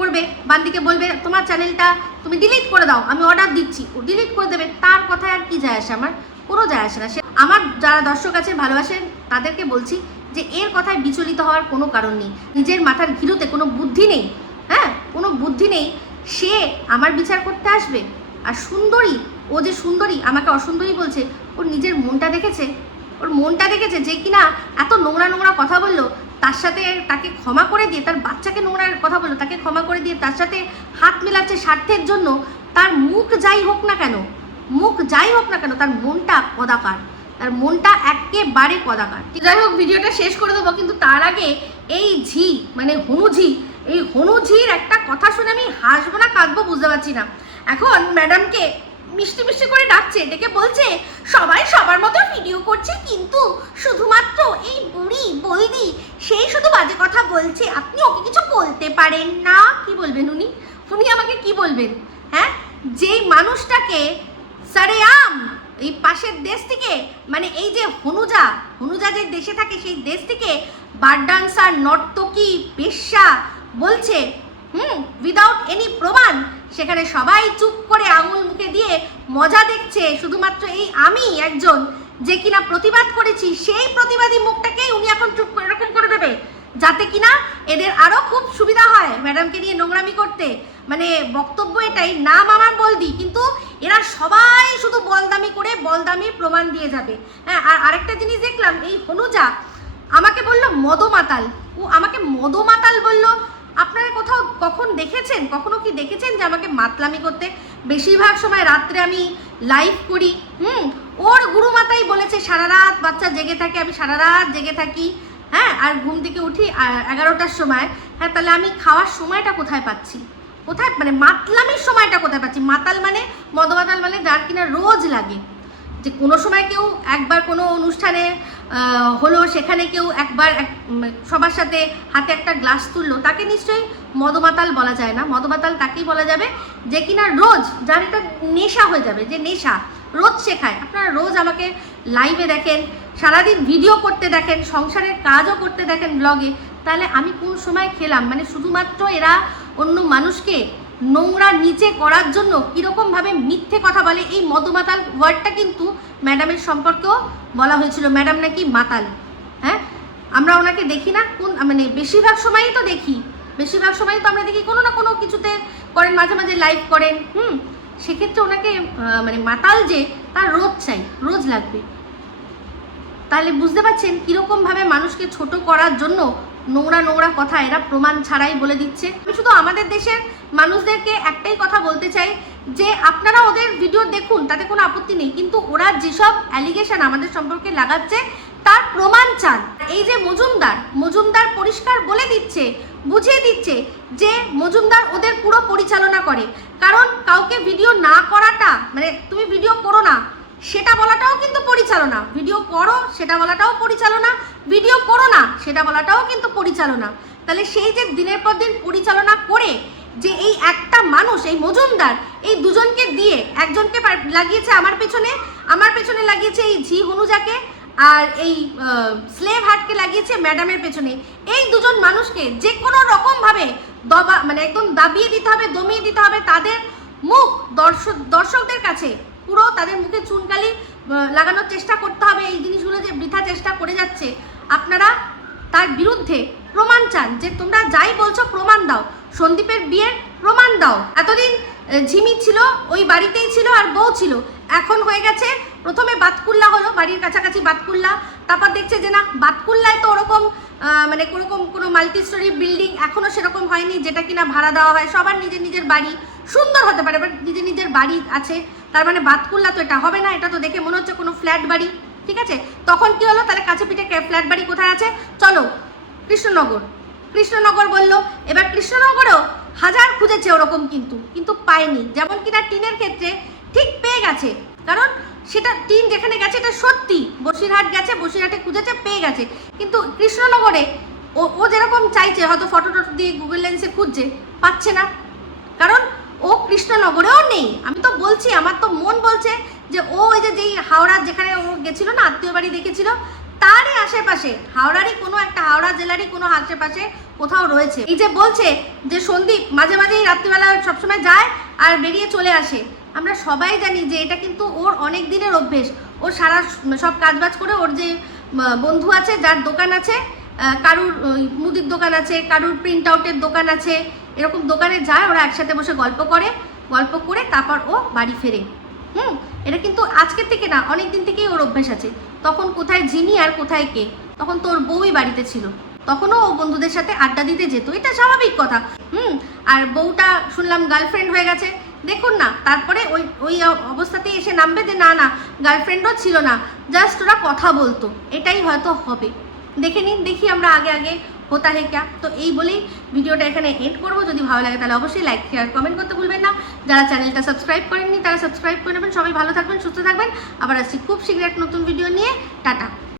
করবে, বান্দিকে বলবে তোমার চ্যানেলটা তুমি ডিলিট করে দাও, আমি অর্ডার দিচ্ছি, ও ডিলিট করে দেবে। তার কথায় আর কি যায় আসে? আমার কোনো যায় আসে না। সে আমার যারা দর্শক আছে ভালোবাসেন তাদেরকে বলছি যে এর কথায় বিচলিত হওয়ার কোনো কারণ নেই। নিজের মাথার ঘিলুতে কোনো বুদ্ধি নেই, কোনো বুদ্ধি নেই। সে আমার বিচার করতে আসবে। আর সুন্দরী, ও যে সুন্দরী আমাকে অসুন্দরী বলছে, ওর নিজের মনটা দেখেছে যে কিনা এত নোংরা কথা বললো, তার সাথে তাকে ক্ষমা করে দিয়ে, তার বাচ্চাকে নোংরা কথা বললো, তাকে ক্ষমা করে দিয়ে তার সাথে হাত মেলাচ্ছে স্বার্থের জন্য। তার মুখ যাই হোক না কেন, তার মনটা কদাকার, তার মনটা একেবারে কদাকার। যাই হোক, ভিডিওটা শেষ করে দেবো, কিন্তু তার আগে এই ঝি মানে হনুঝির একটা কথা শুনে আমি হাসবো না কাঁদবো বুঝতে পারছি না। এখন ম্যাডামকে মিষ্টি করে ডাকছে, ডেকে বলছে সবাই সবার মতো ভিডিও করছে, কিন্তু শুধুমাত্র এই বুড়ি বৌদি সেই শুধু বাজে কথা বলছে, আপনি ওকে কিছু বলতে পারেন না। কি বলবেন উনি আমাকে কি বলবেন? যেই মানুষটাকে সারেআম এই পাশের দেশ থেকে, মানে এই যে হনুজা যে দেশে থাকে সেই দেশ থেকে বার ডান্সার, নর্তকী, বেশ্যা বলছে, উইদাউট এনি প্রমাণ, সেখানে সবাই চুপ করে আঙুল মুখে দিয়ে মজা দেখছে। শুধুমাত্র এই আমি একজন যে কিনা প্রতিবাদ করেছি, সেই প্রতিবাদী মুখটাকেই উনি এখন চুপ করে এরকম করে দেবে, যাতে কিনা এদের আরো খুব সুবিধা হয় ম্যাডামকে নিয়ে নোংরামি করতে। মানে বক্তব্য এটাই, নাম আমার বলদি, কিন্তু এরা সবাই শুধু বলদামি প্রমাণ দিয়ে যাবে। আর আরেকটা জিনিস দেখলাম, এই হনুজা আমাকে বললো মদমাতাল, ও আমাকে মদমাতাল বললো। আপনারা কখনো কি দেখেছেন যে আমাকে মাতলামি করতে? বেশিরভাগ সময় রাত্রে আমি লাইভ করি, ওর গুরুমাতাই বলেছে সারা রাত বাচ্চা জেগে থাকে, আমি সারা রাত জেগে থাকি, আর ঘুম থেকে উঠি 11টার সময়। তাহলে আমি খাওয়ার সময়টা কোথায় পাচ্ছি? মানে মাতলামির সময়টা কোথায় পাচ্ছি? মদমাতাল মানে যার কিনা রোজ লাগে, যে কোনো সময় কেউ একবার কোনো অনুষ্ঠানে হলো, সেখানে কেউ একবার সবার সাথে হাতে একটা গ্লাস তুললো, তাকে নিশ্চয়ই মদমাতাল বলা যায় না। মদমাতাল তাকেই বলা যাবে যে কিনা রোজ, যার এটা নেশা হয়ে যাবে, যে নেশা রোজ শেখায়। আপনারা রোজ আমাকে লাইভে দেখেন, সারাদিন ভিডিও করতে দেখেন, সংসারের কাজও করতে দেখেন ব্লগে, তাহলে আমি কোন সময় খেলাম? মানে শুধুমাত্র এরা অন্য মানুষকে নোংরা নিচে করার জন্য কীরকমভাবে মিথ্যে কথা বলে। এই মদমাতাল ওয়ার্ডটা কিন্তু ম্যাডামের সম্পর্কেও বলা হয়েছিল, ম্যাডাম নাকি মাতাল। হ্যাঁ, আমরা ওনাকে দেখি না, কোন মানে বেশিরভাগ সময়ই তো দেখি, বেশিরভাগ সময়ই তো আমরা দেখি কোনো না কোনো কিছুতে করেন, মাঝে মাঝে লাইভ করেন। সেক্ষেত্রে ওনাকে মানে মাতাল যে তার রোজ চাই, রোজ লাগবে। তাহলে বুঝতে পারছেন কীরকমভাবে মানুষকে ছোট করার জন্য নোংরা নোংরা কথা এরা প্রমাণ ছাড়াই বলে দিচ্ছে। আমি শুধু আমাদের দেশের মানুষদেরকে একটাই কথা বলতে চাই যে আপনারা ওদের ভিডিও দেখুন, তাতে কোনো আপত্তি নেই, কিন্তু ওরা যেসব অ্যালিগেশন আমাদের সম্পর্কে লাগাচ্ছে তার প্রমাণ চান। এই যে মজুমদার পরিষ্কার বলে দিচ্ছে, বুঝিয়ে দিচ্ছে যে মজুমদার ওদের পুরো পরিচালনা করে। কারণ কাউকে ভিডিও না করাটা মানে তুমি ভিডিও করো না সেটা বলাটাও কিন্তু পরিচালনা, ভিডিও করো সেটা বলাটাও পরিচালনা, ভিডিও করো না সেটা বলাটাও কিন্তু পরিচালনা। তাহলে সেই যে দিনের পর দিন পরিচালনা করে যে এই একটা মানুষ, এই মজুমদার, এই দুজনকে দিয়ে, একজনকে লাগিয়েছে আমার পেছনে লাগিয়েছে এই ঝি হনুজাকে, আর এই স্লেভ হার্টকে লাগিয়েছে ম্যাডামের পেছনে। এই দুজন মানুষকে যে কোনো রকমভাবে মানে একদম দাবিয়ে দিতে হবে, দমিয়ে দিতে হবে। তাদের মুখ দর্শকদের কাছে পুরো তাদের মুখে চুনকালি লাগানোর চেষ্টা করতে হবে। এই জিনিসগুলো যে বৃথা চেষ্টা করে যাচ্ছে, আপনারা তার বিরুদ্ধে প্রমাণ চান, যে তোমরা যাই বলছো প্রমাণ দাও, সন্দীপের বিয়ের প্রমাণ দাও। এতদিন ঝিমি ছিল, ওই বাড়িতেই ছিল আর বউ ছিল, এখন হয়ে গেছে প্রথমে বাতকুল্লা হলো, বাড়ির কাছাকাছি বাতকুল্লা, তারপর দেখছে যে না বাতকুল্লায় তো ওরকম মানে কোনো মাল্টি স্টোরি বিল্ডিং এখনও সেরকম হয়নি যেটা কিনা ভাড়া দেওয়া হয়। সবার নিজের নিজের বাড়ি সুন্দর হতে পারে, বাট নিজের নিজের বাড়ি আছে, তার মানে বাতকুল্লা তো এটা হবে না, এটা তো দেখে মনে হচ্ছে কোনো ফ্ল্যাট বাড়ি। ঠিক আছে, তখন কি হলো, তাহলে কাছে পিঠে ফ্ল্যাট বাড়ি কোথায় আছে, চলো কৃষ্ণনগর বললো। এবার কৃষ্ণনগরেও হাজার খুঁজেছে ওরকম, কিন্তু পায়নি। যেমন কিনা টিনের ক্ষেত্রে ঠিক পেয়ে গেছে, কারণ সেটা টিন যেখানে গেছে এটা সত্যি, বসিরহাট গেছে, বসিরহাটে খুঁজেছে, পেয়ে গেছে। কিন্তু কৃষ্ণনগরে ও যেরকম চাইছে, হয়তো ফটো দিয়ে গুগল লেন্সে খুঁজছে, পাচ্ছে না, কারণ ও কৃষ্ণনগরেও নেই। আমি তো বলছি, আমার তো মন বলছে যে ও ওই যেই হাওড়া যেখানে ও গেছিল না, আত্মীয় বাড়ি দেখেছিল, তারই আশেপাশে, হাওড়া জেলারই কোনো আশেপাশে কোথাও রয়েছে। এই যে বলছে যে সন্দীপ মাঝে মাঝেই রাত্রিবেলা সবসময় যায় আর বেরিয়ে চলে আসে, আমরা সবাই জানি যে এটা কিন্তু ওর অনেক দিনের অভ্যেস। ও সব কাজবাজ করে, ওর যে বন্ধু আছে, যার দোকান আছে, কারুর মুদির দোকান আছে, কারুর প্রিন্ট আউটের দোকান আছে, এরকম দোকানে যায়, ওরা একসাথে বসে গল্প করে তারপর ও বাড়ি ফেরে। এটা কিন্তু আজকের থেকে না, অনেক দিন থেকেই ওর অভ্যেস আছে। তখন কোথায় জিনি আর কোথায় কে, তখন তো ওর বউই বাড়িতে ছিল, তখনও ও বন্ধুদের সাথে আড্ডা দিতে যেত, এটা স্বাভাবিক কথা। আর বউটা শুনলাম গার্লফ্রেন্ড হয়ে গেছে, দেখুন না, তারপরে ওই অবস্থাতেই এসে নামবে যে না গার্লফ্রেন্ডও ছিল না, জাস্ট ওরা কথা বলতো, এটাই হয়তো হবে। দেখি আমরা আগে হোতা হে ক্যা। তো এই বলেই ভিডিওটা এখানে এন্ড করবো। যদি ভালো লাগে তাহলে অবশ্যই লাইক, শেয়ার, কমেন্ট করতে ভুলবেন না। যারা চ্যানেলটা সাবস্ক্রাইব করেননি তারা সাবস্ক্রাইব করে নেবেন। সবাই ভালো থাকবেন, সুস্থ থাকবেন। আবার আসছি খুব শীঘ্রই এক নতুন ভিডিও নিয়ে। টাটা।